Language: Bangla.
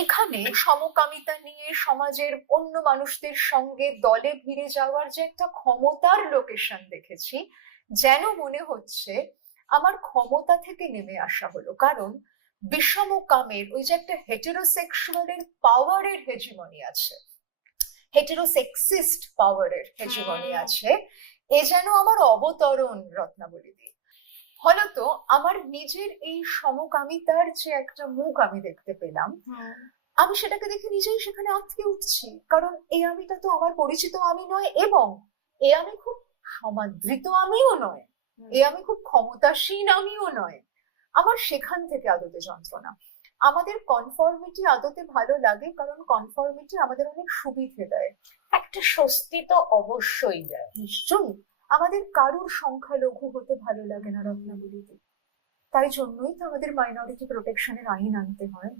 এখানে সমকামিতা নিয়ে সমাজের অন্য মানুষদের সঙ্গে দলে ভিড়ে যাওয়ার যে একটা ক্ষমতার লোকেশন দেখেছি, যেন মনে হচ্ছে আমার ক্ষমতা থেকে নেমে আসা হলো। কারণ বিষমকামের ওই যে একটা হেটেরোসেক্সুয়ালের পাওয়ারের হেজিমনি আছে, হেটেরোসেক্সিস্ট পাওয়ারের হেজিমনি আছে, এ যেন আমার অবতরণ রত্নাবলীতে। ফলত আমার নিজের এই সমকামিতার যে একটা মুখ আমি দেখতে পেলাম, আমি সেটাকে দেখে নিজেই সেখানে আটকে উঠছি। কারণ এই আমিটা তো আমার পরিচিত আমি নয়, এবং এ আমি খুব সমাদৃত আমিও নয়, এ আমি খুব ক্ষমতাসীন আমিও নয়। আমার সেখান থেকে আদতে যন্ত্রণা। আমাদের কনফর্মিটি আদতে ভালো লাগে, কারণ কনফর্মিটি আমাদের অনেক সুবিধে দেয়, একটা স্বস্তি তো অবশ্যই দেয়। নিশ্চয়ই। আমাদের কারুর সংখ্যালঘু হতে ভালো লাগে না রত্নাবলীতে। তাই জন্যই তো আমাদের মাইনরিটি প্রোটেকশনের আইন আনতে হয়।